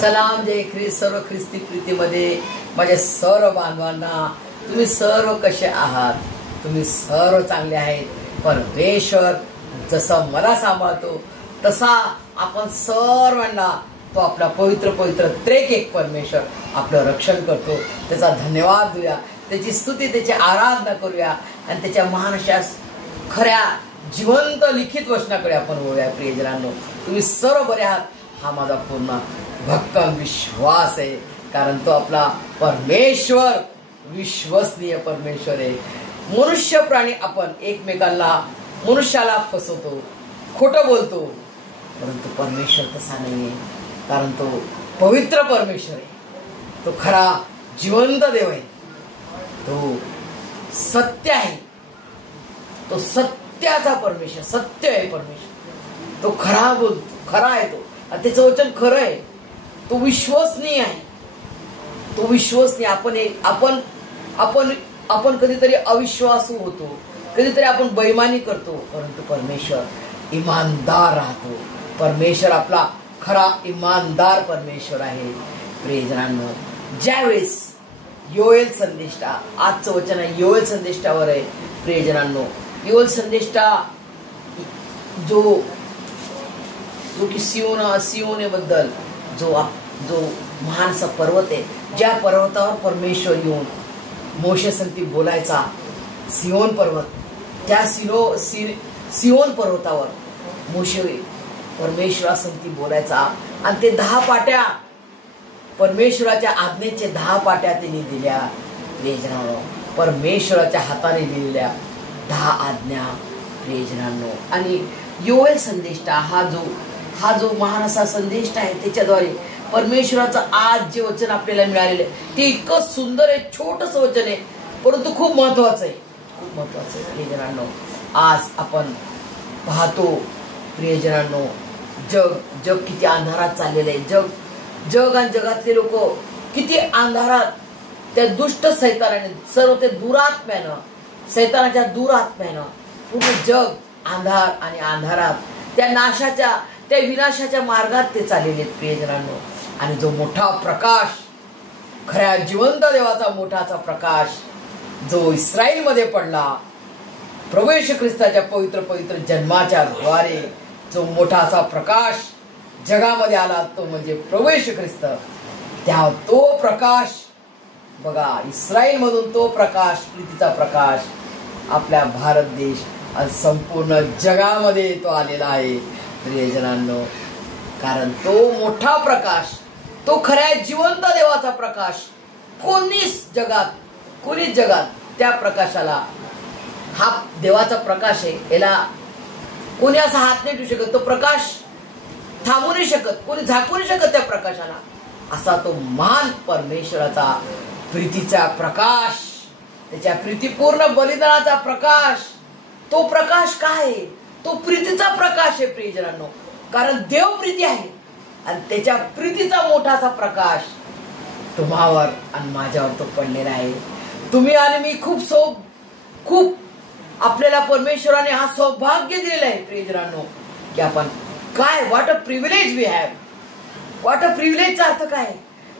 सलाम जय ख्रिस्त. सर्व ख्रिस्ती प्रीतीमध्ये माझ्या सर्व बांधवांना, तुम्ही सर्व कसे आहात? तुम्ही सर्व चांगले आहेत. परमेश्वर जसं मला सांभाळतो तसा आपण सर्वांना तो आपला पवित्र पवित्र त्रेक एक परमेश्वर आपलं रक्षण करतो. त्याचा धन्यवाद देऊया, त्याची स्तुती, त्याची आराधना करूया आणि त्याच्या महान अशा खऱ्या जिवंत लिखित वचनाकडे आपण वळूया. प्रियजनांनो, तुम्ही सर्व बरे आहात हा माझा पूर्ण भक्कम विश्वास आहे, कारण तो आपला परमेश्वर विश्वसनीय परमेश्वर आहे. मनुष्य प्राणी आपण एकमेकांना मनुष्याला फसवतो, खोटं बोलतो, परंतु परमेश्वर तसा नाहीये, कारण तो पवित्र परमेश्वर आहे. तो खरा जिवंत देव आहे, तो सत्य आहे, तो सत्याचा परमेश्वर, सत्य आहे परमेश्वर. तो खरा बोलतो, खरा आहे तो, आणि त्याचं वचन खरं आहे. तो विश्वसनीय आहे, तो विश्वसनीय. आपण कधीतरी अविश्वासू होतो, कधीतरी आपण बेईमानी करतो, परंतु परमेश्वर इमानदार राहतो. परमेश्वर आपला खरा इमानदार परमेश्वर आहे. प्रियजनांनो, ज्यावेळेस योएल संदेष्टा, आजचं वचन आहे योएल संदेष्टावर आहे. प्रियजनांनो, योएल संदेष्टा जो की सियोने बद्दल जो महानसा पर्वत आहे, ज्या पर्वतावर परमेश्वर येऊन मोशे संगती बोलायचा, सियोन पर्वत, त्या सियोन पर्वतावर मोशे परमेश्वरा संगती बोलायचा आणि ते 10 पाट्या परमेश्वराच्या आज्ञेचे 10 पाट्या त्यांनी दिल्या. प्रियजनांनो, परमेश्वराच्या हाताने दिलेल्या 10 आज्ञा. प्रियजनांनो, आणि योएल संदेष्टा हा जो महान असा संदेष्टा आहे, त्याच्याद्वारे परमेश्वराचं आज जे वचन आपल्याला मिळालेलं आहे ते इतकं सुंदर आहे. छोटस वचन आहे, परंतु खूप महत्वाचं आहे, खूप महत्वाचं आहे. प्रियजनांनो, आज आपण पाहतो प्रियजनांनो, जग किती अंधारात चाललेलं आहे. जग आणि जगातले लोक किती अंधारात, त्या दुष्ट सैतानाने, सर्व ते दुरात्म्यानं, सैतानाच्या दुरात्म्यानं पूर्ण जग अंधार आणि अंधारात, त्या विनाशाच्या मार्गात ते चाललेले आहेत. प्रियजनांनो, आणि जो मोठा प्रकाश, खऱ्या जिवंत देवाचा मोठाचा प्रकाश जो इस्रायल मध्ये पडला, प्रभू येशू ख्रिस्ताच्या पवित्र पवित्र जन्माच्या द्वारे जो मोठासा प्रकाश जगामध्ये आला, तो म्हणजे प्रभू येशू ख्रिस्त. तो प्रकाश बघा, इस्रायल मधून तो प्रकाश, प्रीतीचा प्रकाश आपल्या भारत देश आणि संपूर्ण जगामध्ये तो आलेला आहे. प्रियजनांनो, कारण तो मोठा प्रकाश, तो खऱ्या जिवंत देवाचा प्रकाश, कोणीच जगात त्या प्रकाशाला, हा देवाचा प्रकाश आहे, याला कोणी असा हात नाही ठेवू शकत. तो प्रकाश थांबू नाही शकत, कोणी झाकू नाही शकत त्या प्रकाशाला. असा तो महान परमेश्वराचा प्रीतीचा प्रकाश, त्याच्या प्रीतीपूर्ण बलिदानाचा प्रकाश. तो प्रकाश काय आहे? तो प्रीतीचा प्रकाश आहे. प्रियजनांनो, कारण देव प्रीती आहे आणि त्याच्या प्रीतीचा मोठासा प्रकाश तुम्हावर आणि माझ्यावर तो पडलेला आहे. तुम्ही आणि मी खूप आपल्याला परमेश्वराने हा सौभाग्य दिलेला आहे. प्रियजनांनो, की आपण काय, what a privilege we have. What a प्रिव्हिलेजचा अर्थ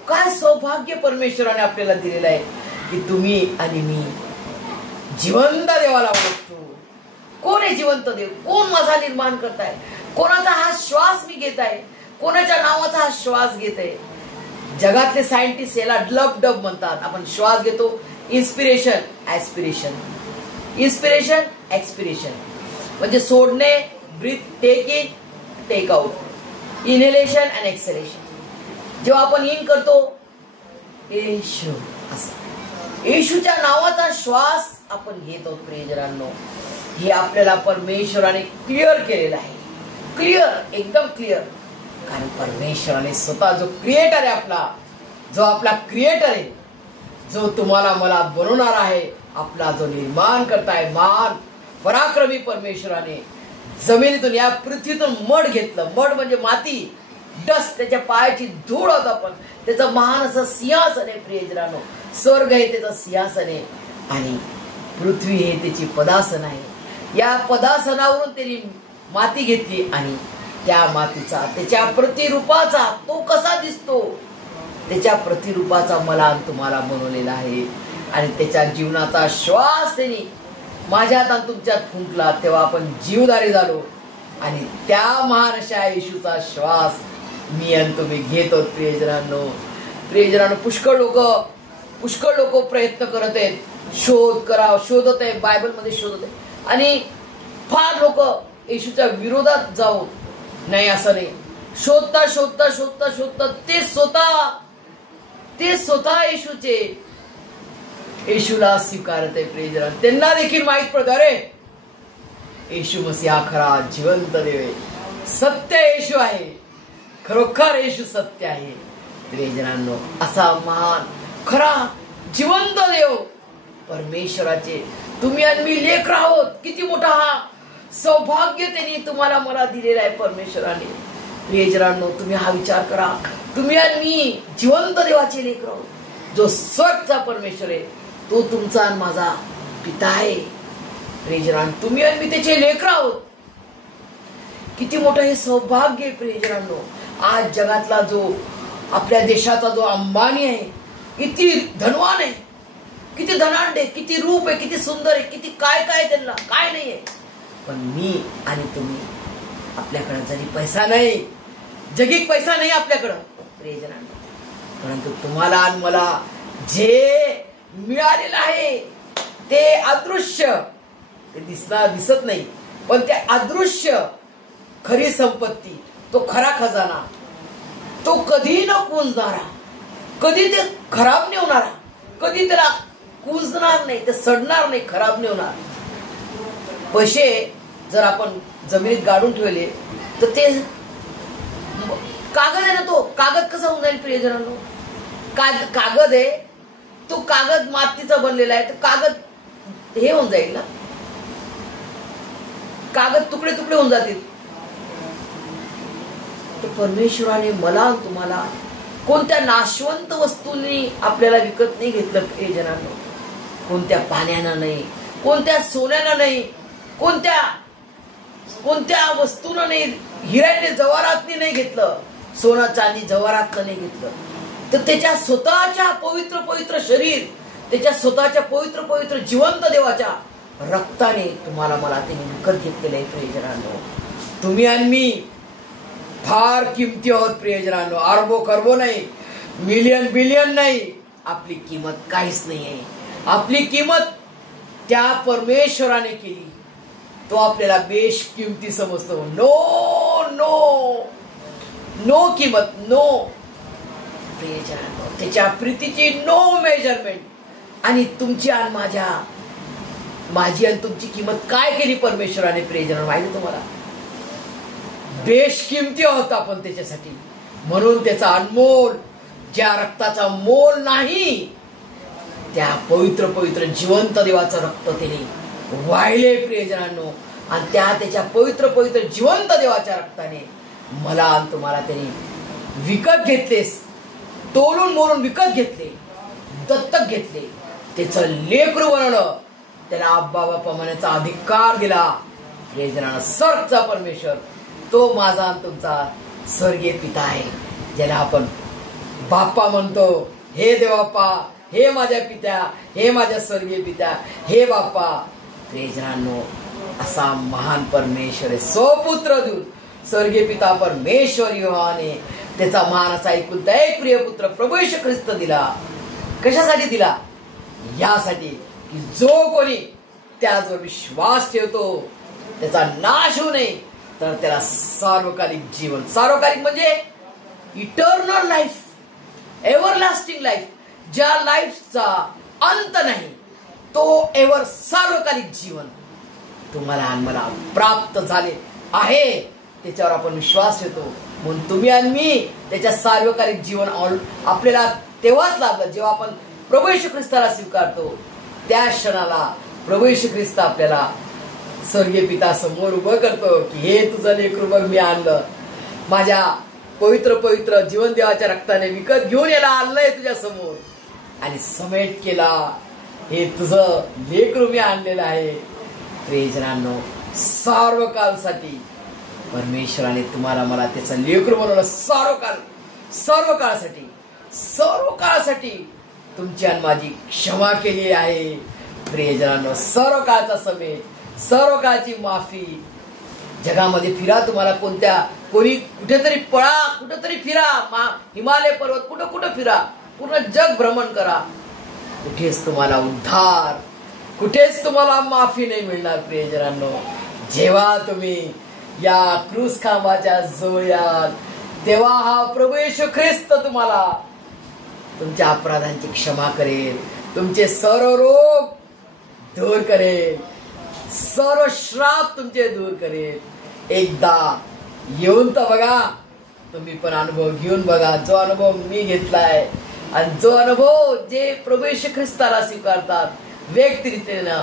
काय सौभाग्य परमेश्वराने आपल्याला दिलेलं आहे, की तुम्ही आणि मी जिवंत देवाला ओळखतो. कोण आहे जिवंत देव? कोण माझा निर्माण करताय? कोणाचा हा श्वास मी घेत आहे? कोणाच्या नावाचा हा श्वास घेत आहे? जगातले सायंटिस्ट याला डब म्हणतात. आपण श्वास घेतो, इन्स्पिरेशन, ऍस्पिरेशन, इन्स्पिरेशन, एक्सपिरेशन, म्हणजे सोडणे, breath, take in, take out, inhalation and exhalation. जेव्हा आपण इन करतो, येशू, असं येशूच्या नावाचा श्वास आपण घेतो. प्रियजनांनो, हे आपल्याला परमेश्वराने क्लिअर केलेलं आहे. क्लिअर, एकदम क्लिअर. कारण परमेश्वराने स्वतः जो क्रिएटर आहे आपला, जो आपला क्रिएटर आहे, जो तुम्हाला मला बनवणार आहे, आपला जो निर्माण करताय, महान पराक्रमी परमेश्वराने जमिनीतून, या पृथ्वीतून मड घेतलं. मड म्हणजे माती, डस्ट, त्याच्या पायाची धूळ होता, पण त्याचं महान असं सिंहासन आहे. प्रियजनांनो, स्वर्ग आहे त्याचं सिंहासन आहे, आणि पृथ्वी हे त्याची पदासन आहे. या पदासनावरून त्यांनी माती घेतली आणि त्या मातीचा, त्याच्या प्रतिरूपाचा, तो कसा दिसतो त्याच्या प्रतिरूपाचा मला आणि तुम्हाला बनवलेला आहे. आणि त्याच्या जीवनाचा श्वास त्यांनी माझ्यात आणि तुमच्यात फुंकला, तेव्हा आपण जीवधारी झालो. आणि त्या महान अशा येशूचा श्वास मी आणि तुम्ही घेतो. प्रियजनांनो, पुष्कळ लोक प्रयत्न करत आहेत, शोधत आहे, बायबलमध्ये शोधत आहे. आणि फार लोक येशूच्या विरोधात जाऊन, नाही असं नाही, शोधता ते स्वतः येशूला स्वीकारत आहे. प्रियजन, त्यांना देखील माहित पडतं, अरे येशू मसीह हा खरा जिवंत देव आहे, सत्य येशू आहे, खरोखर येशू सत्य आहे. प्रियजनांनो, असा महान खरा जिवंत देव परमेश्वराचे तुम्ही आणि मी लेकरं आहोत. किती मोठा हा सौभाग्य त्यांनी तुम्हाला मला दिलेला आहे परमेश्वराने. प्रियजनांनो, तुम्ही हा विचार करा, तुम्ही आणि मी जिवंत देवाचे लेकरं आहोत. जो स्वर्गचा परमेश्वर आहे तो तुमचा आणि माझा पिता आहे. प्रियजनांनो, तुम्ही आणि मी त्याचे लेकरं आहोत. किती मोठं हे सौभाग्य आहे. प्रियजनांनो, आज जगातला जो, आपल्या देशाचा जो अंबानी आहे, किती धनवान आहे, किती धनाढ्य आहे, किती रूप आहे, किती सुंदर आहे, किती काय त्यांना काय नाहीये. पण मी आणि तुम्ही, आपल्याकडे जरी पैसा नाही, जगिक पैसा नाही आपल्याकडं प्रियजनांनो, परंतु तुम्हाला आणि मला जे मिळालेलं आहे ते अदृश्य, ते दिसत नाही, पण ते अदृश्य खरी संपत्ती, तो खरा खजाना, तो कधी न कुंजणारा, कधी ते खराब नाही होणारा, कधी त्याला कुंजणार नाही, ते सडणार नाही, खराब नाही होणार. पैसे जर आपण जमिनीत गाडून ठेवले तर ते कागद आहे ना, तो कागद कसा होऊन जाईल प्रियजनांनो? कागद आहे, तो कागद मातीचा बनलेला आहे, तो कागद हे होऊन जाईल ना, कागद तुकडे होऊन जातील. तर परमेश्वराने मला तुम्हाला कोणत्या नाशवंत वस्तूंनी आपल्याला विकत नाही घेतलं प्रियजनांनो. कोणत्या पाण्यानं नाही, कोणत्या सोन्यानं नाही, कोणत्या वस्तूनं नाही, हिऱ्याने जवारातनी नाही घेतलं, सोना चांदी जवारातनं नाही घेतलं, तर त्याच्या स्वतःच्या पवित्र शरीर, त्याच्या स्वतःच्या पवित्र जिवंत देवाच्या रक्ताने तुम्हाला मला त्याने विकत घेतलेलं आहे. प्रियजनांनो, तुम्ही आणि मी फार किमती आहोत प्रियजनांनो. अरबो खरबो नाही, मिलियन बिलियन नाही, आपली किंमत काहीच नाही आहे. आपली किंमत त्या परमेश्वराने केली, तो आपल्याला बेशकिमती समजतो. नो किंमत, नो प्रियजनांनो, त्याच्या प्रीतीची नो मेजरमेंट. आणि तुमची आणि माझी आणि तुमची किंमत काय केली परमेश्वराने प्रियजनांनो माहिती तुम्हाला? बेशकिमती आहोत आपण त्याच्यासाठी. म्हणून त्याचा अनमोल, ज्या रक्ताचा मोल नाही, त्या पवित्र जिवंत देवाचं रक्त त्याने वाहिले प्रियजनांनो. आणि त्याच्या पवित्र जिवंत देवाच्या रक्ताने मला आणि तुम्हाला त्याने विकत घेतलेस, तोलून मोलून विकत घेतले, दत्तक घेतले, त्याचं लेकरू बनवलं, त्याला आब्बा बाप्पा म्हणण्याचा अधिकार दिला. प्रियजनांनो, स्वर्गचा परमेश्वर तो माझा आणि तुमचा स्वर्गीय पिता आहे, ज्याला आपण बाप्पा म्हणतो. हे देवाप्पा, हे माझ्या पित्या, हे माझ्या स्वर्गीय पित्या, हे बाप्पा. प्रियजनांनो, असा महान परमेश्वर आहे. स्वपुत्र देऊन स्वर्गीय पिता परमेश्वर यहोवाने त्याचा महान असा एकुलता एक प्रिय पुत्र प्रभू येशू ख्रिस्त दिला. कशासाठी दिला? यासाठी की जो कोणी त्यावर विश्वास ठेवतो त्याचा नाश होऊ नये, तर त्याला सार्वकालिक जीवन, सार्वकालिक म्हणजे इटर्नल लाईफ, एव्हरलास्टिंग लाईफ, ज्या लाईफचा अंत नाही, तो एव्हर सार्वकालिक जीवन तुम्हाला आणि मला प्राप्त झाले आहे. त्याच्यावर आपण विश्वास ठेवतो. म्हणून तुम्ही आणि मी त्याच्या सार्वकालिक जीवन आपल्याला तेव्हाच लाभलं जेव्हा आपण प्रभू येशू ख्रिस्ताला स्वीकारतो. त्या क्षणाला प्रभू येशू ख्रिस्त आपल्याला स्वर्गीय पिता समोर उभं करतो की हे तुझं लेकरू बघ, मी आणलं, माझ्या पवित्र जीवन देवाच्या रक्ताने विकत घेऊन याला आणलंय तुझ्या समोर आणि समेट केला. हे तुझं लेकरू मी आणलेलं आहे. प्रियजनांनो, सर्व काळसाठी परमेश्वराने तुम्हाला मला त्याचं लेकरू बनवलं. सर्व काळासाठी तुमची आणि माझी क्षमा केली आहे. प्रियजनांनो, सर्व काळचा समेत, सर्व काळची माफी. जगामध्ये फिरा, तुम्हाला कोणी कुठेतरी पळा, कुठेतरी फिरा, हिमालय पर्वत कुठं फिरा, पूर्ण जग भ्रमण करा, कुठेच तुम्हाला उद्धार, कुठेच तुम्हाला माफी नाही मिळणार. प्रियजनांनो, जेव्हा तुम्ही या क्रूस खांबाच्या जवळ याल तेव्हा हा प्रभू येशू ख्रिस्त तुम्हाला तुमच्या अपराधांची क्षमा करेल, तुमचे सर्व रोग दूर करेल, सर्व श्राप तुमचे दूर करेल. एकदा येऊन तर बघा, तुम्ही पण अनुभव घेऊन बघा, जो अनुभव मी घेतलाय आणि जो अनुभव जे प्रभू येशू ख्रिस्ताला स्वीकारतात व्यक्तिरित्यानं,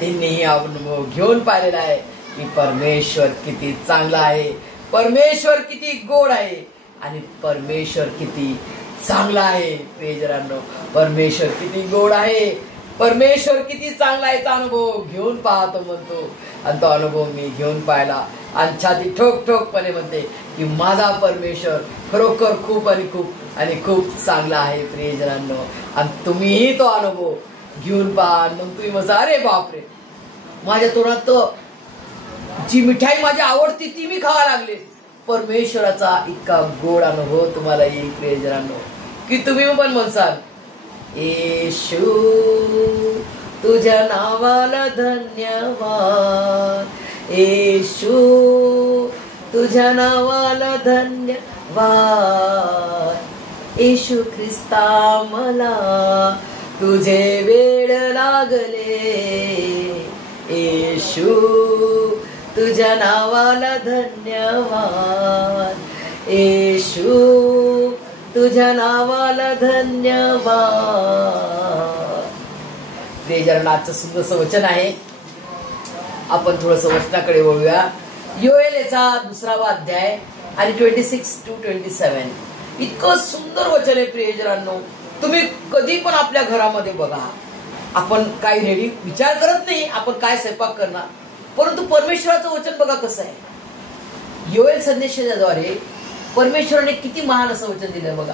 त्यांनी ही अनुभव घेऊन पाहिलेला आहे की परमेश्वर किती चांगला आहे, परमेश्वर किती गोड आहे आणि परमेश्वर किती चांगला आहे. प्रियजनांनो, परमेश्वर किती गोड आहे, परमेश्वर किती चांगला आहे, तो अनुभव घेऊन पाहतो म्हणतो. आणि तो अनुभव मी घेऊन पाहिला आणि छाती ठोकपणे म्हणते की माझा परमेश्वर खरोखर खूप खूप चांगला आहे. प्रियजनांनो, आणि तुम्हीही तो अनुभव घेऊन पहा. मग तुम्ही म्हणता, अरे बापरे, माझ्या तोंडात तर जी मिठाई माझी आवडती ती मी खावा लागले. परमेश्वराचा इतका गोड अनुभव तुम्हाला येईल. प्रियजनांनो, की तुम्ही पण म्हणसाल, येशू तुझ्या नावाला धन्यवाद, येशू तुझ्या नावाला धन्यवाद, येशू ख्रिस्ता मला तुझे वेळ लागले, येशू तुझ्या नावाला धन्यवाद, येशू तुझ्या नावाला धन्यवाद. प्रियजनांनो, आजचं सुंदरसं वचन आहे. आपण थोडंसं वचनाकडे वळूया. योएल याचा 2वा अध्याय आणि 26 to 27. इतकं सुंदर वचन आहे. प्रियजनांनो, तुम्ही कधी पण आपल्या घरामध्ये बघा, आपण काही रेडी विचार करत नाही आपण काय स्वयंपाक करणार, परंतु परमेश्वराचं वचन बघा कसं आहे. योएल संदेशाद्वारे परमेश्वराने किती महान असं वचन दिलं बघा.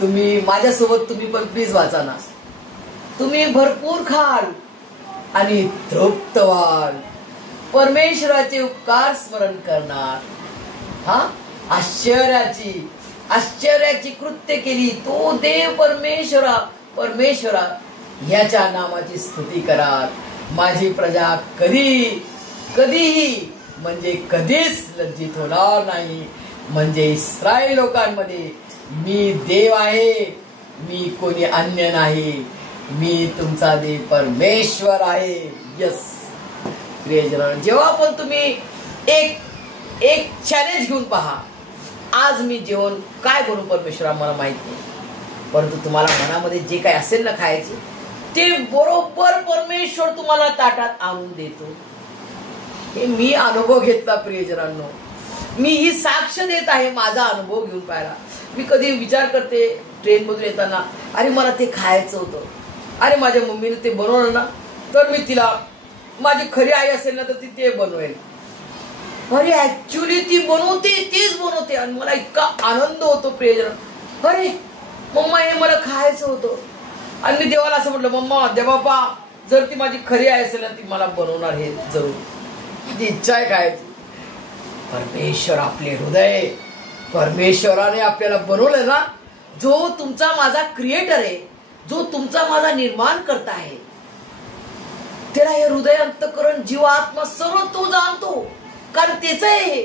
तुम्ही माझ्यासोबत तुम्ही पण प्लीज वाचा ना. तुम्ही भरपूर खाल आणि तृप्त व्हाल, परमेश्वराचे उपकार स्मरण करणार, आश्चर्याची कृत्य केली तो देव परमेश्वरा ह्याच्या नामाची स्तुती करा. माझी प्रजा कधीही म्हणजे कधीच लज्जित होणार नाही. म्हणजे इस्रायल लोकांमध्ये मी देव आहे, मी कोणी अन्य नाही, मी तुमचा देव परमेश्वर आहे. यस प्रियजनांनो, जेव्हा पण तुम्ही एक चॅलेंज घेऊन पहा, आज मी जेवण काय बनवू परमेश्वरा मला माहित नाही, परंतु तुम्हाला मनामध्ये जे काही असेल ना खायचे ते बरोबर परमेश्वर तुम्हाला ताटात आणून देतो. हे मी अनुभव घेतला. प्रियजनांनो, मी ही साक्ष देत आहे, माझा अनुभव घेऊन पाहिला. मी कधी विचार करते ट्रेन मधून येताना, अरे मला ते खायचं होतं, अरे माझ्या मम्मीने ते बनवलं ना तर मी तिला, माझी खरी आई असेल ना तर ती ते बनवेल. अरे ऍक्च्युली ती तेच बनवते आणि मला इतका आनंद होतो. प्रियजन, अरे मम्मा हे मला खायचं होतं. आणि मी देवाला असं म्हटलं, मम्मा देवापा जर ती माझी खरी आई असेल ना ती मला बनवणार हे जरूर, ती इच्छा आहे खायची. परमेश्वर आपले हृदय, परमेश्वराने आपल्याला बनवलं ना, जो तुमचा माझा क्रिएटर आहे, जो तुमचा माझा निर्माण करता आहे, त्याला हे हृदय, अंतःकरण, जीव, आत्मा सर्व तो जाणतो, कारण त्याच आहे.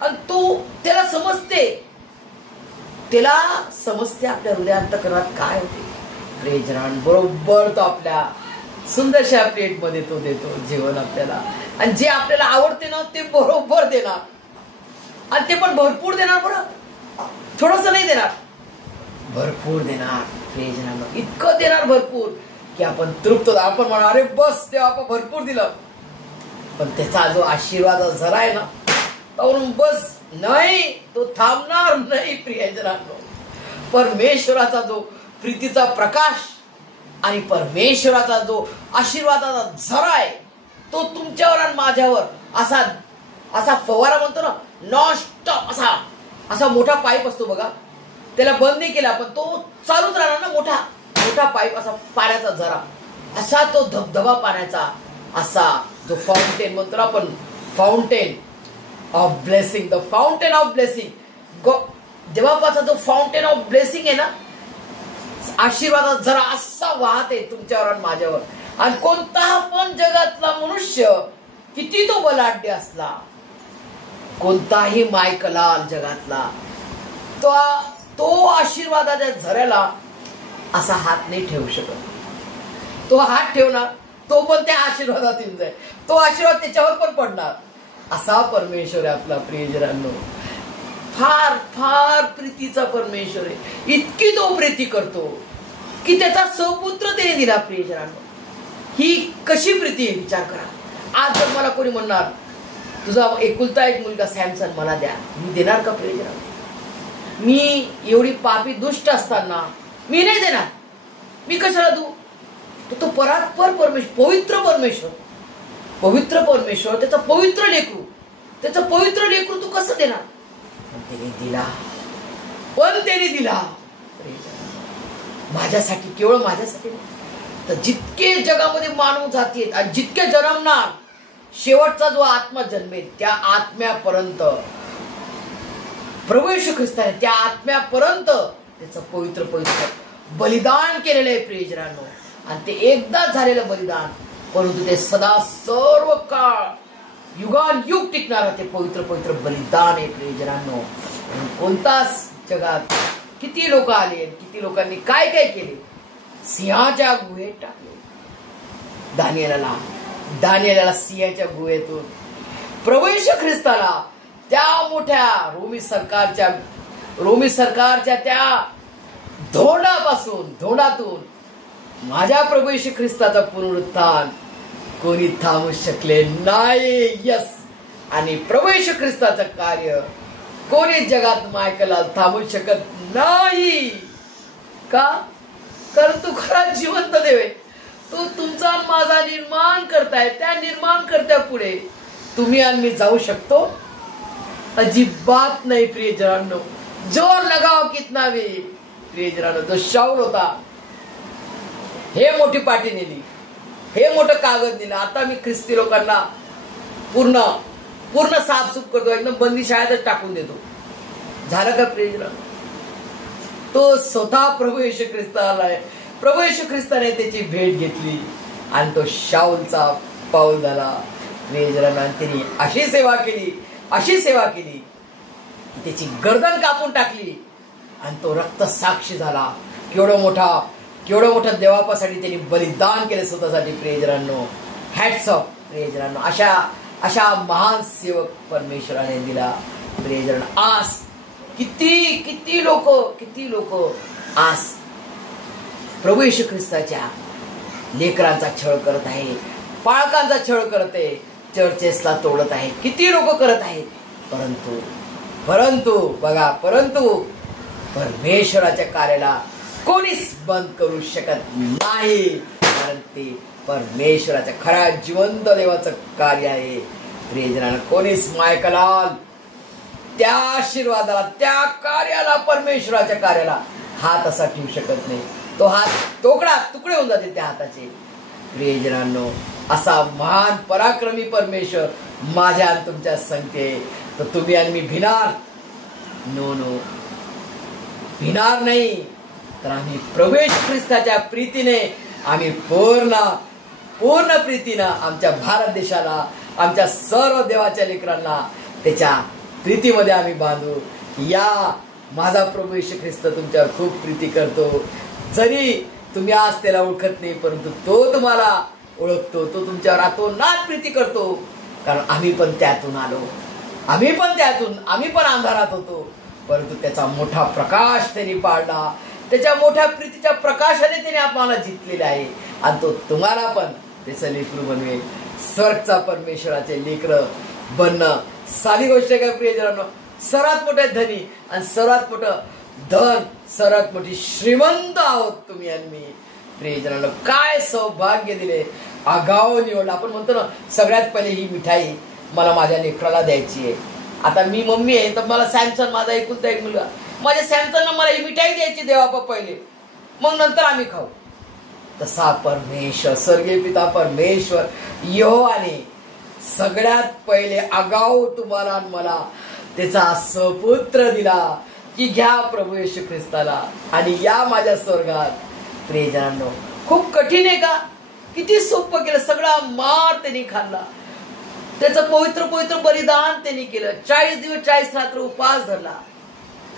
आणि तो त्याला समजते आपल्या हृदय अंतःकरणात काय होते. प्रियजनांनो, बरोबर तो आपल्या सुंदरशा प्लेट मध्ये तो देतो जेवण आपल्याला, आणि जे आपल्याला आवडते ना ते बरोबर देणार, आणि ते पण भरपूर देणार. बरं, थोडस नाही देणार, भरपूर देणार. प्रियजनांनो, इतकं देणार भरपूर की आपण तृप्त, आपण म्हणा अरे बस देवा आपण भरपूर दिलं. पण त्याचा जो आशीर्वाद जरा आहे ना, तो बस नाही, तो थांबणार नाही. प्रियजनांनो, परमेश्वराचा जो प्रीतीचा प्रकाश आणि परमेश्वराचा जो आशीर्वादाचा झरा आहे तो तुमच्यावर आणि माझ्यावर असा असा फवारा म्हणतो ना, नॉनस्टॉप असा मोठा पाईप असतो बघा, त्याला बंद नाही केला पण तो चालूच राहणार ना, मोठा मोठा पाईप, असा पाण्याचा झरा, असा तो धबधबा पाण्याचा, असा जो फाउंटेन म्हणतो ना आपण, fountain of blessing, the fountain of blessing, देवापाचा जो फाउंटेन ऑफ ब्लेसिंग आहे ना, आशीर्वादाचा झरा असा वाहत आहे तुमच्यावर आणि माझ्यावर. आणि कोणता पण जगातला मनुष्य किती तो बलाढ्य असला, कोणताही मायकलाल जगातला, तो आशीर्वादाच्या झऱ्याला असा हात नाही ठेवू शकत. तो हात ठेवणार तो पण त्या आशीर्वादात येऊन जाईल, तो आशीर्वाद त्याच्यावर पण पडणार. असा परमेश्वर आहे आपला प्रियजनांनो. फार फार प्रीतीचा परमेश्वर आहे. इतकी तो प्रीती करतो की त्याचा सपुत्र त्याने दिला. प्रियजनांनो, ही कशी प्रीती आहे विचार करा. आज जर मला कोणी म्हणणार तुझा एकुलता एक मुलगा सॅमसन मला द्या, मी देणार का प्रियजनांनो? मी एवढी पापी दुष्ट असताना मी नाही देणार. मी कशाला देऊ? तो परात्पर परमेश्वर, पवित्र परमेश्वर, त्याचा पवित्र लेकरू तू कसं देणार? पण त्याने दिला माझ्यासाठी, केवळ माझ्यासाठी नाही, तर जितके जगामध्ये मानव जाती आहेत आणि जितके जन्मणार, शेवटचा जो आत्मा जन्मेल त्या आत्म्यापर्यंत प्रभू येशू ख्रिस्ताने त्या आत्म्यापर्यंत त्याचं पवित्र बलिदान केलेलं आहे प्रियजनांनो. आणि ते एकदाच झालेलं बलिदान, परंतु ते सदा सर्व काळ युगानुयुग टिकणारं ते पवित्र बलिदान आहे प्रियजनांनो. कोणताच जगात किती लोक आले, किती लोकांनी काय काय केले, सिंहाच्या गुहेत टाकले दानिएलाला सिंहाच्या गुहेतून, प्रभू येशू ख्रिस्ताला त्या मोठ्या रोमी सरकारच्या त्या धोंडातून माझ्या प्रभू येशू ख्रिस्ताचा पुनरुत्थान कोणी थांबू शकले नाही. यस. आणि प्रभू येशू ख्रिस्ताचं कार्य कोणी जगात मायकला थांबू शकत नाही. का? कारण तू खरा जिवंत देव आहे. तो तुमचा माझा निर्माण करताय, त्या निर्माण करत्या पुढे तुम्ही आणि मी जाऊ शकतो? अजिबात नाही प्रियजनांनो. जोर लगाव कितना भी. प्रियजनांनो, जो शाऊल होता, हे मोठी पाठी नेली, हे मोठं कागद दिलं, आता मी ख्रिस्ती लोकांना पूर्ण साफसूफ करतो, एकदम बंदी शाळेतच टाकून देतो. झालं का प्रियजनांनो? तो स्वतः प्रभू येशू ख्रिस्ताला आहे. प्रभू येशू ख्रिस्ताने त्याची भेट घेतली आणि तो शाऊलचा पाऊल झाला. प्रियजनांनो, त्यांनी अशी सेवा केली की त्याची गर्दन कापून टाकली आणि तो रक्त साक्षी झाला. केवढं मोठं देवापासाठी त्यांनी बलिदान केलं स्वतःसाठी. प्रियजनांनो, हॅट्स ऑफ प्रियजनांनो. अशा महान सेवक परमेश्वराने दिला. प्रियजनांनो, आज किती लोक आज प्रभू येशू ख्रिस्ताच्या लेकरांचा छळ करत आहे, पाळकांचा छळ करत आहे, चर्चेसला तोडत आहे, किती लोक करत आहेत. परंतु परमेश्वराच्या कार्याला कोणीच बंद करू शकत नाही, कारण ते परमेश्वराच्या खऱ्या जिवंत देवाचं कार्य आहे. प्रियजनांनो, कोणीच मायकलाल त्या आशीर्वादाला, त्या कार्याला, परमेश्वराच्या कार्याला हात असा ठेवू शकत नाही. तो हात तुकडे होऊन जाते त्या हाताचे. प्रियजनांनो, असा महान पराक्रमी परमेश्वर माझ्या आणि तुमच्या संगते, तर तुम्ही आणि मी भिणार भिणार नाही. तर आम्ही प्रभू येशू ख्रिस्ताच्या प्रीतीने आम्ही पूर्ण प्रीतीनं आमच्या भारत देशाला, आमच्या सर्व देवाच्या लेकरांना त्याच्या प्रीतीमध्ये आम्ही बांधू. या माझा प्रभू येशू ख्रिस्त तुमच्यावर खूप प्रीती करतो. जरी तुम्ही आज त्याला ओळखत नाही, परंतु तो तुम्हाला ओळखतो. तो तुमच्यावर आतोनात प्रीती करतो, कारण आम्ही पण त्यातून आलो. आम्ही पण अंधारात होतो, परंतु त्याचा मोठा प्रकाश त्यांनी पाडला. त्याच्या मोठ्या प्रीतीच्या प्रकाशाने त्याने आम्हाला जिंकलेला आहे आणि तो तुम्हाला पण त्याचं लेकरू बनवेल. स्वर्गचा परमेश्वराचे लेकर बनणं साधी गोष्ट आहे का प्रियजनांनो? सर्वात मोठे धनी आणि सर्वात मोठं धन, सर्वात मोठी श्रीमंत आहोत तुम्ही आणि मी. प्रियजनांनो, काय सौभाग्य दिले. आगाऊ निवडला. आपण म्हणतो ना, सगळ्यात पहिले ही मिठाई मला माझ्या लेकराला द्यायची आहे. आता मी मम्मी आहे तर मला सॅमसन, माझा एकुलता एक मुलगा, माझ्या सॅमसनला मला ही मिठाई द्यायची देवापा पहिले, मग नंतर आम्ही खाऊ. तसा परमेश्वर, स्वर्गीय पिता परमेश्वर यहोवाने सगळ्यात पहिले आगाऊ तुम्हाला आणि मला त्याचा सपुत्र दिला की घ्या प्रभू येशू ख्रिस्ताला आणि या माझ्या स्वर्गात. प्रियजनांनो, खूप कठीण आहे का? किती सोपं केलं. सगळा मार त्यांनी खाल्ला, त्याचं पवित्र पवित्र बलिदान त्यांनी केलं. 40 दिवस 40 रात्र उपास धरला.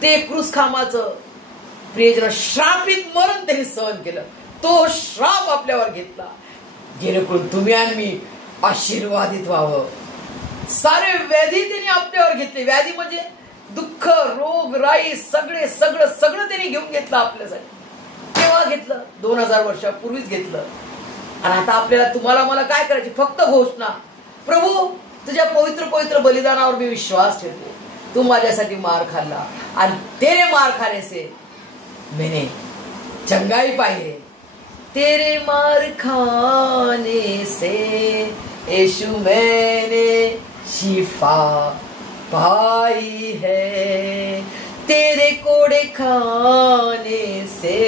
ते क्रूसखामाचं प्रियजन श्रापित मरण त्यांनी सहन केलं. तो श्राप आपल्यावर घेतला जेणेकरून तुम्ही आणि मी आशीर्वादित व्हावं. सारे व्याधी त्यांनी आपल्यावर घेतले. व्याधी म्हणजे दुःख, रोग, राई, सगळं त्यांनी घेऊन घेतलं आपल्यासाठी. केव्हा घेतलं? 2000 वर्षापूर्वीच घेतलं. आणि आता आपल्याला, तुम्हाला मला काय करायची? फक्त घोषणा, प्रभू तुझ्या पवित्र पवित्र बलिदानावर मी विश्वास ठेवते. तू माझ्यासाठी मार खाल्ला आणि तेरे मार खाने से मैंने चंगाई पाई है. तेरे मार खाने से यीशु मैंने शिफा पाई है. तेरे कोड़े खाने से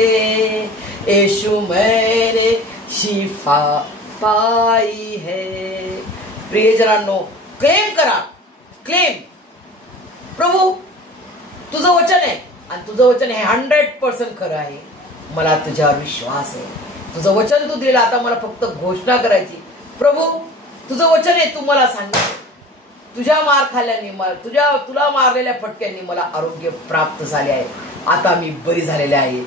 यीशु मैंने शिफा पाई है. प्रियजनांनो, क्लेम करा, क्लेम. प्रभू तुझं वचन आहे आणि तुझं वचन हे 100% खरं आहे. मला तुझ्यावर विश्वास आहे. तुझं वचन तू दिलं, आता मला फक्त घोषणा करायची. प्रभू तुझं वचन आहे, तू मला सांगितलं तुझ्या मार खाल्ल्याने, तुला मारलेल्या फटक्यांनी मला आरोग्य प्राप्त झाले आहे. आता मी बरी झालेले आहे.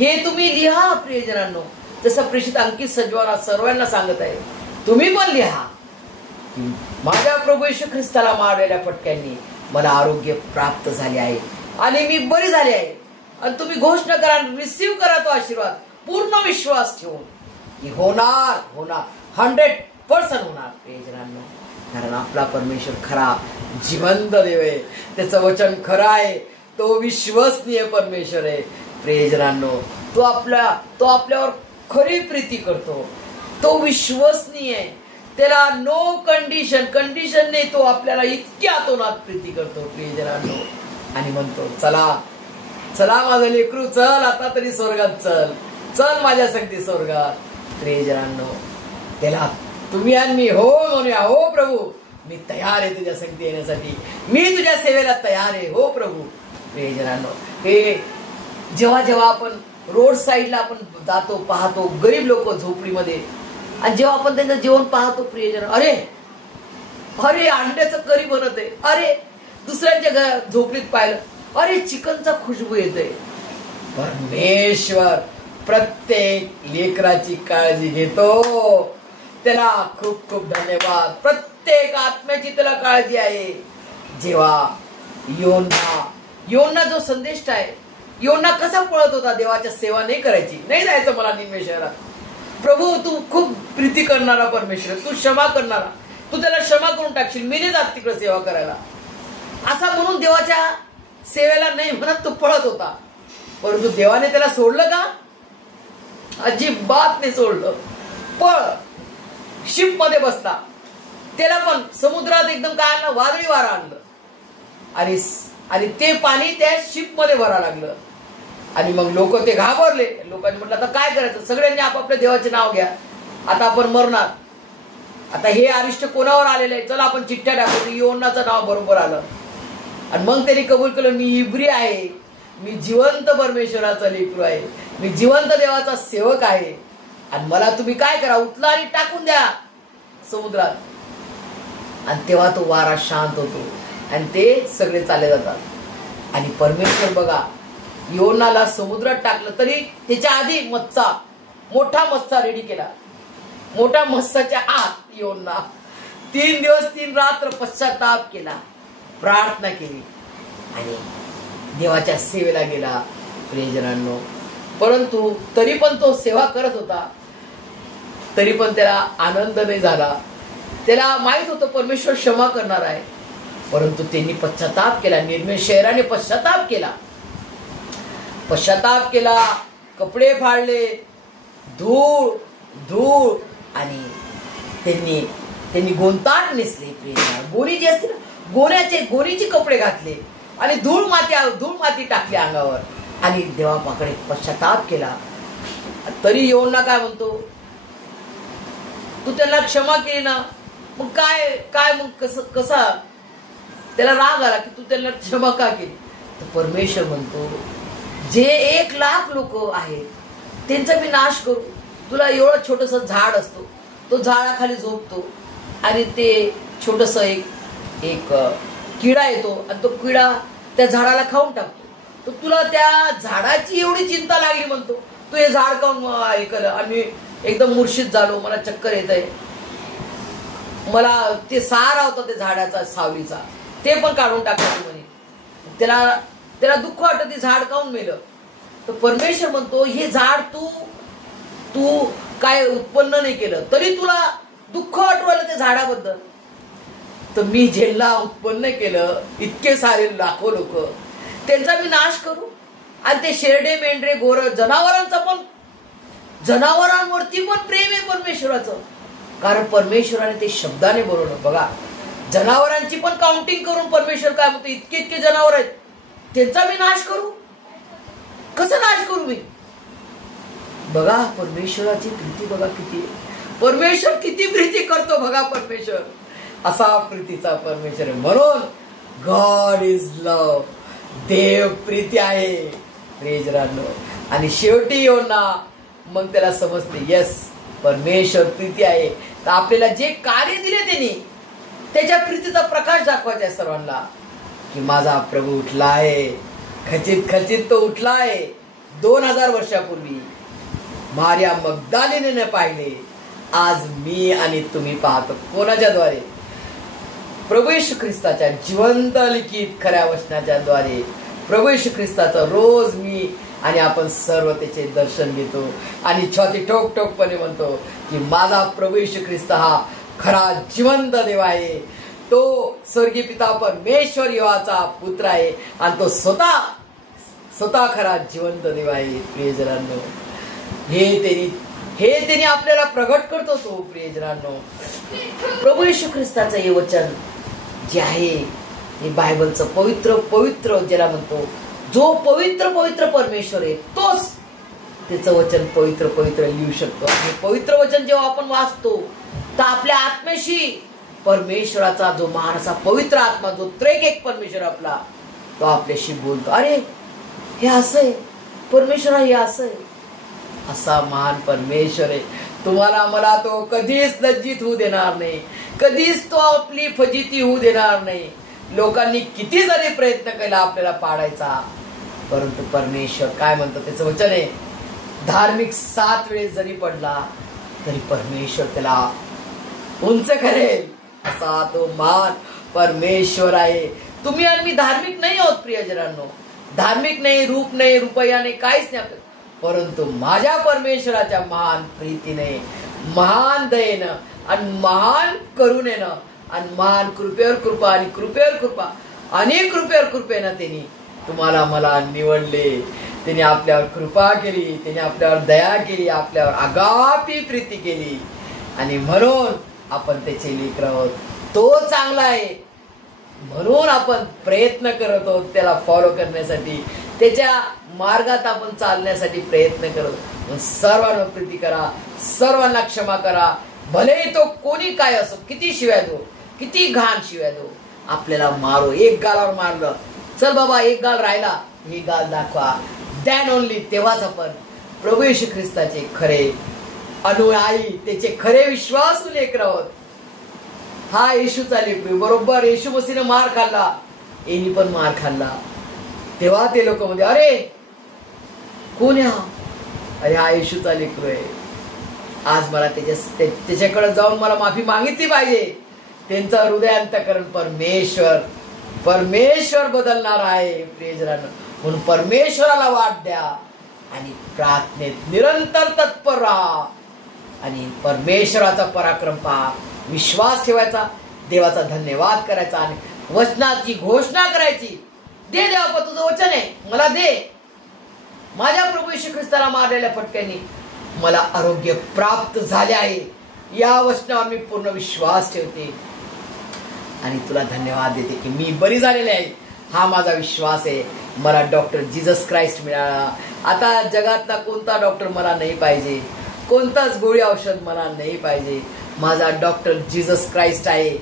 हे तुम्ही लिहा प्रियजनांनो. जसं प्रेषित अंकित सजवाना सर्वांना सांगत आहे, तुम्ही पण लिहा. माझ्या प्रभू येशू ख्रिस्ताला मारलेल्या फटक्यांनी मला आरोग्य प्राप्त झाले आहे आणि मी बरी झाले आहे. आणि तुम्ही घोषणा करा, रिसीव करा तो आशीर्वाद पूर्ण विश्वास ठेवून की होणार 100% होणार. प्रियजनांनो, कारण आपला परमेश्वर खरा जिवंत देव आहे. त्याचं वचन खरं आहे. तो विश्वसनीय परमेश्वर आहे. प्रियजनांनो, तो आपल्यावर खरी प्रीती करतो. तो विश्वसनीय आहे. त्याला नो कंडिशन नाही. तो आपल्याला इतक्या तोनात प्रीती करतो प्रियजनांनो. आणि म्हणतो, चला माझं लेकरू, चल आता तरी स्वर्गात चल माझ्या संगती स्वर्गात. प्रियजनांनो, त्याला तुम्ही आणि मी हो म्हणूया, हो प्रभू मी तयार आहे तुझ्या संगती येण्यासाठी. मी तुझ्या सेवेला तयार आहे. हो प्रभू. प्रियजनांनो, हे जेव्हा आपण रोड साईडला आपण जातो, पाहतो गरीब लोक झोपडीमध्ये, आणि जेव्हा आपण त्यांचं जेवण पाहतो प्रियजन, अरे अंड्याचं करी बनत आहे, अरे दुसऱ्यांच्या झोपडीत पाहिलं, अरे चिकनचा खुशबू येतोय. परमेश्वर प्रत्येक लेकराची काळजी घेतो. त्याला खूप खूप धन्यवाद. प्रत्येक आत्म्याची त्याला काळजी आहे. जेव्हा योना जो संदेश आहे, योना कसा पळत होता, देवाच्या सेवा नाही करायची, नाही जायचं मला निम्मे शहरात. प्रभू तू खूप प्रीती करणारा परमेश्वर, तू क्षमा करणारा, तू त्याला क्षमा करून टाकशील, मी नाही जात तिकडे सेवा करायला, असा म्हणून देवाच्या सेवेला नाही म्हणत तो पळत होता. परंतु देवाने त्याला सोडलं का? अजिबात नाही सोडलं. पळ. शिप मध्ये बसला. त्याला पण समुद्रात एकदम काय आणलं, वादळी वारा आणलं आणि ते पाणी त्या शिप मध्ये भरा लागलं. आणि मग लोक ते घाबरले. लोकांनी म्हटलं आता काय करायचं, सगळ्यांनी आपापल्या देवाचे नाव घ्या, आता आपण मरणार, आता हे अरिष्ट कोणावर आलेलं आहे, चला आपण चिठ्ठ्या टाकू. योनाचं नाव बरोबर आलं. आणि मग त्यांनी कबूल केलं, मी इब्री आहे, मी जिवंत परमेश्वराचा लेकरू आहे, मी जिवंत देवाचा सेवक आहे, आणि मला तुम्ही काय करा, उचला आणि टाकून द्या समुद्रात. आणि तेव्हा तो वारा शांत होतो आणि ते सगळे चालले जातात. आणि परमेश्वर बघा, योनाला समुद्रात टाकलं तरी त्याच्या आधी मोठा मत्सा रेडी केला. मोठ्या मत्साच्या आत योना 3 दिवस 3 रात्र पश्चाताप केला, प्रार्थना केली आणि देवाच्या सेवेला गेला प्रियजनांनो. परंतु तरी पण तो सेवा करत होता, तरी पण त्याला आनंद नाही झाला. त्याला माहित होतं परमेश्वर क्षमा करणार आहे. परंतु त्यांनी पश्चाताप केला. निर्मय शहराने पश्चाताप केला, कपडे फाडले, धूळ धूळ आणि त्यांनी गोंताट नेसले. गोणी जी असते ना, गोणीचे कपडे घातले आणि धूळ माती टाकली अंगावर आणि देवापाकडे पश्चाताप केला. तरी योना काय म्हणतो, तू त्यांना क्षमा केली ना, मग काय मग कसा त्याला राग आला की तू त्यांना क्षमा का केली. तर परमेश्वर म्हणतो, जे 1,00,000 लोक आहेत त्यांचा मी नाश करू. तुला एवढं छोटस झाड असतो, तो झाडाखाली झोपतो आणि ते छोटस एक किडा येतो आणि तो किडा त्या झाडाला खाऊन टाकतो. तर तुला त्या झाडाची एवढी चिंता लागली म्हणतो, तू हे झाड खाऊन हे केलं आणि एकदम मूर्छित झालो, मला चक्कर येत आहे, मला ते सहारा होता त्या झाडाचा सावलीचा ते पण काढून टाकलं म्हणे. त्याला दुःख वाटत ते झाड काऊन मेलं. तर परमेश्वर म्हणतो, हे झाड तू काय उत्पन्न नाही केलं तरी तुला दुःख वाटवायला त्या झाडाबद्दल. तर मी ज्यांना उत्पन्न केलं इतके सारे लाखो लोक, त्यांचा मी नाश करू. आणि ते शेरडे मेंढरे गोर जनावरांवरती पण प्रेम आहे परमेश्वराचं, कारण परमेश्वराने ते शब्दाने बोलवलं. बघा, जनावरांची पण काउंटिंग करून परमेश्वर काय म्हणतो, इतके जनावर आहेत त्यांचा मी नाश करू. कसं नाश करू मी. बघा परमेश्वराची प्रीती बघा किती, परमेश्वर किती प्रीती करतो बघा. परमेश्वर असा प्रीतीचा परमेश्वर आहे. म्हणून गॉड इज लव्ह, देव प्रीती आहे. Praise Lord. आणि शेवटी योना मग त्याला समजते, यस परमेश्वर प्रीती आहे. तर आपल्याला जे कार्य दिले त्यांनी त्याच्या प्रीतीचा प्रकाश दाखवायचा आहे सर्वांना, की माझा प्रभू उठला आहे, खचित तो उठला आहे. 2000 वर्षापूर्वी मारिया मगदालिनीने पाहिले, आज मी आणि तुम्ही पाहतो. कोणाच्या द्वारे? प्रभू येशू ख्रिस्ताच्या जिवंत लिखित खऱ्या वचनाच्या द्वारे. प्रभू येशू ख्रिस्ताचं रोज मी आणि आपण सर्व त्याचे दर्शन घेतो आणि छाती ठोकपणे म्हणतो की माझा प्रभू येशू ख्रिस्त हा खरा जिवंत देव आहे. तो स्वर्गीय पिता परमेश्वर यहोवाचा पुत्र आहे आणि तो स्वतः खरा जिवंत देव आहे. प्रियजनांनो, हे त्यांनी आपल्याला प्रगट करतो. तो प्रियजनांनो, प्रभू येशू ख्रिस्ताचं हे वचन जे आहे हे बायबलचं पवित्र ज्याला म्हणतो, जो पवित्र परमेश्वर आहे तोच त्याचं वचन पवित्र लिहू शकतो. आणि पवित्र वचन जेव्हा आपण वाचतो तर आपल्या आत्म्याशी परमेश्वराचा जो महान असा पवित्र आत्मा, जो त्रिएक परमेश्वर आपला, तो आपल्याशी बोलतो. अरे हे असं आहे, परमेश्वर हे असं आहे. असा महान परमेश्वर आहे. तुम्हाला मला तो कधीच लज्जित होऊ देणार नाही, कधीच तो आपली फजिती होऊ देणार नाही. लोकांनी किती जरी प्रयत्न केला आपल्याला पाडायचा, परंतु परमेश्वर काय म्हणतो, त्याचं वचन आहे, धार्मिक 7 वेळेस जरी पडला तरी परमेश्वर त्याला उंच करेल. असा तो महान परमेश्वर आहे. तुम्ही आणि मी धार्मिक नाही आहोत प्रियजनांनो, धार्मिक नाही, रूप नाही, रुपया नाही, काहीच नाही, परंतु माझ्या परमेश्वराच्या महान प्रीतीने, महान दयेनं आणि महान करुणेनं आणि महान कृपेवर कृपा आणि कृपेवर कृपा अनेक कृपेवर कृपेनं त्यांनी तुम्हाला मला निवडले. त्यांनी आपल्यावर कृपा केली, त्यांनी आपल्यावर दया केली, आपल्यावर आगापी प्रीती केली आणि म्हणून आपण त्याचे लेकर आहोत. तो चांगला आहे म्हणून आपण प्रयत्न करत आहोत त्याला फॉलो करण्यासाठी, त्याच्या मार्गात आपण चालण्यासाठी प्रयत्न करत. सर्वांना प्रीती करा, सर्वांना क्षमा करा, भलेही तो कोणी काय असो, किती शिव्या दो, किती घाण शिव्या दो, आपल्याला मारो. एक गालावर मारलं, चल बाबा एक गाल राहिला, ही गाल दाखवा, दॅन ओनली, तेव्हाच आपण प्रभू येशू ख्रिस्ताचे खरे अनुयायी, त्याचे खरे विश्वासू लेकर आहोत. हा येशूचा लेकरू, बरोबर येशू मसीने मार खाल्ला, यांनी पण मार खाल्ला. तेव्हा ते लोक म्हणजे अरे कोण हा, अरे हा येशूचा लेकरू आहे. आज मला त्याच्याकडे जाऊन मला माफी मागितली पाहिजे. त्यांचा हृदयांतकरण परमेश्वर बदलणार आहे प्रियजनांनो. म्हणून परमेश्वराला वाट द्या आणि प्रार्थनेत निरंतर तत्पर राहा आणि परमेश्वराचा पराक्रम पहा, विश्वास ठेवायचा, देवाचा धन्यवाद करायचा आणि वचनाची घोषणा करायची. दे देवा, तुझं वचन आहे, मला दे. माझ्या प्रभू येशू ख्रिस्ताला मारलेल्या फटक्यांनी मला आरोग्य प्राप्त झाले आहे, या वचनावर मी पूर्ण विश्वास ठेवते आणि तुला धन्यवाद देते की मी बरी झालेले आहे. हा माझा विश्वास आहे. मला डॉक्टर जीसस क्राइस्ट मिळाला. आता जगातला कोणता डॉक्टर मला नाही पाहिजे, कोणताच गोळी औषध मला नाही पाहिजे. माझा डॉक्टर जीसस क्राइस्ट आहे.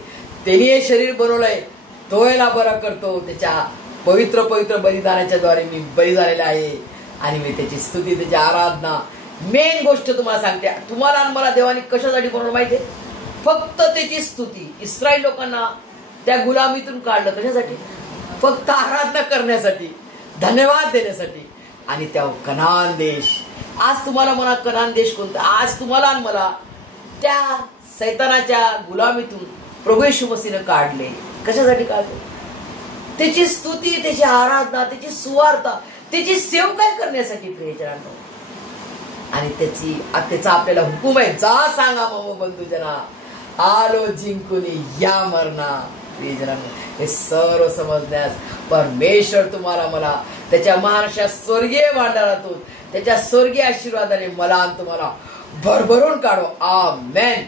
त्यांनी हे शरीर बनवलंय, तो याला बरा करतो. त्याच्या पवित्र पवित्र बलिदानाच्या द्वारे मी बरी झालेला आहे आणि मी त्याची स्तुती, त्याची आराधना. मेन गोष्ट तुम्हाला सांगते, तुम्हाला आणि मला देवाने कशासाठी बनवलं माहितीये? फक्त त्याची स्तुती. इस्रायल लोकांना त्या गुलामीतून काढलं कशासाठी? फक्त आराधना करण्यासाठी, धन्यवाद देण्यासाठी. आणि त्या कनान देश, आज तुम्हाला म्हणा कनान देश कोणता? आज तुम्हाला आणि मला त्या सैतानाच्या गुलामीतून प्रभू येशू मसीहने काढले. कशासाठी काढले? त्याची स्तुती, त्याची आराधना, त्याची सुवार्ता, त्याची सेवकाई करण्यासाठी प्रियजनांनो. आणि त्याचा आपल्याला हुकूम आहे, जा सांगा मम बंधुजना आलो जिंकुनी या मरणा. प्रियजनांनो, हे सर्व समजण्यास परमेश्वर तुम्हाला मला त्याच्या महाराष्ट्रात स्वर्गीय भांडारातून त्याच्या स्वर्गीय आशीर्वादाने मला आणि तुम्हाला भरभरून काढो. आमेन.